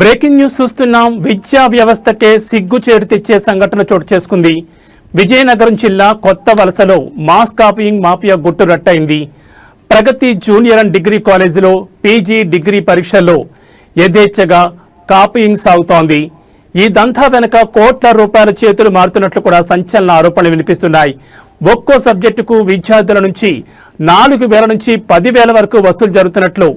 Breaking news చూస్తున్నాం. విద్యా వ్యవస్థకే సిగ్గు చేరు తెచ్చే సంఘటన చోటు చేసుకుంది. విజయనగరం జిల్లా కొత్త వలసలో మాస్ కాపీయింగ్ మాఫియా గుట్టు రట్టయింది. ప్రగతి జూనియర్ అండ్ డిగ్రీ కాలేజీలో పీజీ డిగ్రీ పరీక్షల్లో యథేచ్ఛగా కాపీయింగ్ సాగుతోంది. ఈ దంతా వెనుక కోట్ల రూపాయల చేతులు మారుతున్నట్లు కూడా సంచలన ఆరోపణలు వినిపిస్తున్నాయి. ఒక్కో సబ్జెక్టుకు విద్యార్థుల నుంచి నాలుగు వేల నుంచి పదివేల వరకు వసూలు జరుగుతున్నట్లు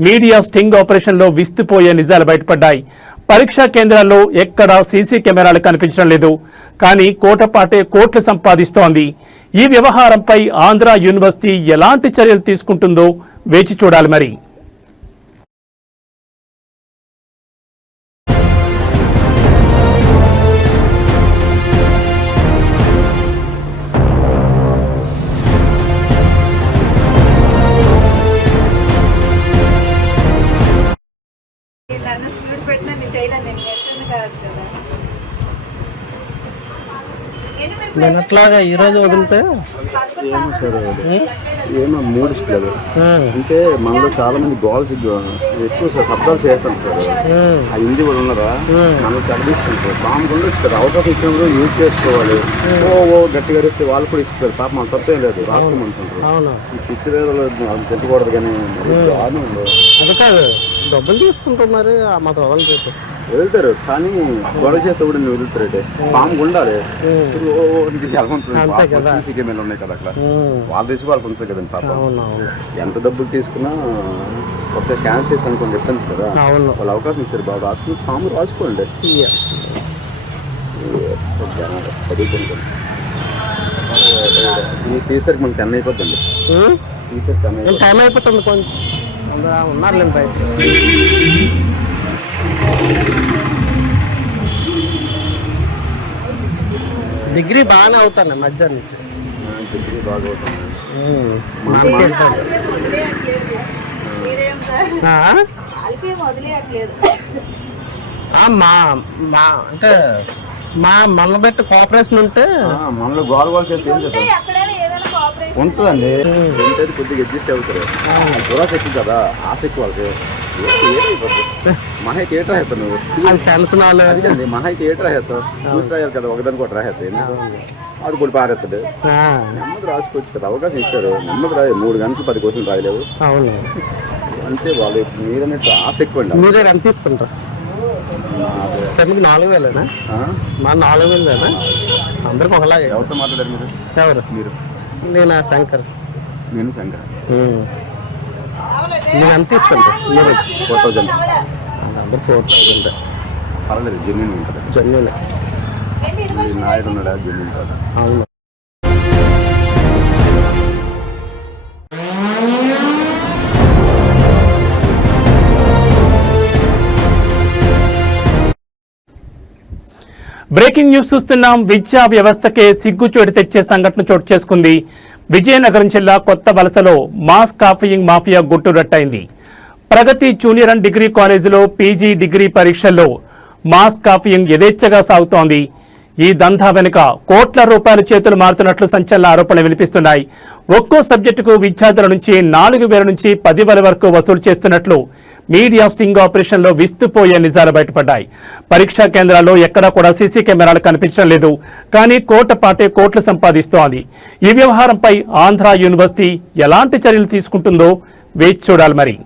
మీడియా స్టింగ్ ఆపరేషన్లో విస్తుపోయే నిజాలు బయటపడ్డాయి. పరీక్షా కేంద్రాల్లో ఎక్కడా సీసీ కెమెరాలు కనిపించడం లేదు. కానీ కోటపాటే కోట్లు సంపాదిస్తోంది. ఈ వ్యవహారంపై ఆంధ్ర యూనివర్సిటీ ఎలాంటి చర్యలు తీసుకుంటుందో వేచి చూడాలి మరి. నేను అట్లాగా ఈరోజు వదిలితే? ఏమో సార్. ఏమో మూడు స్టెప్ అంటే మనలో చాలా మంది గోల్స్ ఎక్కువ సార్ శబ్దాలు చేస్తాం సార్. ఆ హిందీ కూడా ఉన్నారా? మనం చదివిస్తాం సార్. పాము కూడా కదా అవకాశం ఇచ్చినప్పుడు యూజ్ చేసుకోవాలి. ఓ ఓ గట్టిగా అరిస్తే వాళ్ళు కూడా ఇస్తారు. పాప మన తప్పేం లేదు. రాసుకోమంటుంటారు అవును. ఈ పిచ్చి తిట్టకూడదు కానీ. అది కాదు. డబ్బులు తీసుకుంటున్నారు. ఆ మాత్రం చెప్పేసి వెళ్తారు కానీ గొడవ చేస్తే కూడా నువ్వు వెళ్తారంటే పాము ఉండాలి. సీసీ కెమెరాలు ఉన్నాయి కదా అక్కడ. వాళ్ళ రిసి వాళ్ళకి ఉంటుంది కదండి పాప. ఎంత డబ్బులు తీసుకున్నా ఒక క్యాన్సర్ చేసి అనుకోండి చెప్పండి కదా. వాళ్ళు అవకాశం ఇచ్చారు బాబు రాసుకుని ఫామ్ రాసుకోండి. ఈ టీసర్కి మనకి టెన్ అయిపోద్దండి. ఉమ్, టీసర్ టెన్ అయిపోతుంది కొంచెం. అందరూ ఉన్నారులేండి బయట డిగ్రీ బాగానే అవుతాను మధ్యాహ్నం నుంచి? డిగ్రీ బాగా మా- మా- అంటే మా మన బట్టి కోఆపరేషన్ ఉంటే మనలో గోల్ గోల్ చేస్తే ఉంటుందండి. ఏంటంటే కొద్దిగా అడ్జస్ట్ అవుతారు. దురాశ ఎక్కువ కదా ఆశ ఎక్కువ వాళ్ళకి. మహా థియేటర్ అవుతావు నువ్వు? టెన్షన్ వాళ్ళు అది కండి మహా థియేటర్ అవుతావు చూసి రాయాలి కదా ఒకదాని కూడా రాహేస్తావు ఎందుకు? ఆడు కూడా పారేస్తాడు. నెమ్మది రాసుకోవచ్చు కదా అవకాశం ఇచ్చారు. నెమ్మది రాయ మూడు గంటలు పది క్వశ్చన్ రాయలేవు. అవును. అంతే వాళ్ళు మీరన్నట్టు ఆశ ఎక్కువ అండి మీ దగ్గర ఎంత తీసుకుంటారు? సెమ్కి నాలుగు వేలేనా? మా నాలుగు వేలేనా? అందరికి ఒకలాగే. ఎవరితో మాట్లాడారు మీరు? ఎవరు? మీరు. నేను శంకర్. నేను శంకర్. నేను ఎంత తీసుకుంటా. మీరు ఫోర్ థౌజండ్ అందరు ఫోర్ థౌజండ్ పర్వాలేదు జెన్యున్ ఉంటుంది. జన్యున్ నాయుడు ఉన్నాడా? జెన్యున్ అవును. బ్రేకింగ్ న్యూస్ చూస్తున్నాం. విద్యా వ్యవస్థకే సిగ్గుచోటు తెచ్చే సంఘటన చోటు చేసుకుంది. విజయనగరం జిల్లా కొత్త వలసలో మాస్ కాఫీయింగ్ మాఫియా గుట్టు రట్టయింది. ప్రగతి జూనియర్ అండ్ డిగ్రీ కాలేజీలో పీజీ డిగ్రీ పరీక్షల్లో మాస్ కాఫీయింగ్ యథేచ్ఛగా సాగుతోంది. ఈ దందా వెనుక కోట్ల రూపాయల చేతులు మారుతున్నట్లు సంచలన ఆరోపణలు వినిపిస్తున్నాయి. ఒక్కో సబ్జెక్టుకు విద్యార్థుల నుంచి నాలుగు వేల నుంచి పది వేల వరకు వసూలు చేస్తున్నట్లు మీడియా స్టింగ్ ఆపరేషన్లో విస్తుపోయే నిజాలు బయటపడ్డాయి. పరీక్షా కేంద్రాల్లో ఎక్కడా కూడా సీసీ కెమెరాలు కనిపించడం లేదు. కానీ కోటపాటే కోట్లు సంపాదిస్తోంది. ఈ వ్యవహారంపై ఆంధ్ర యూనివర్సిటీ ఎలాంటి చర్యలు తీసుకుంటుందో వేచి చూడాలి మరి.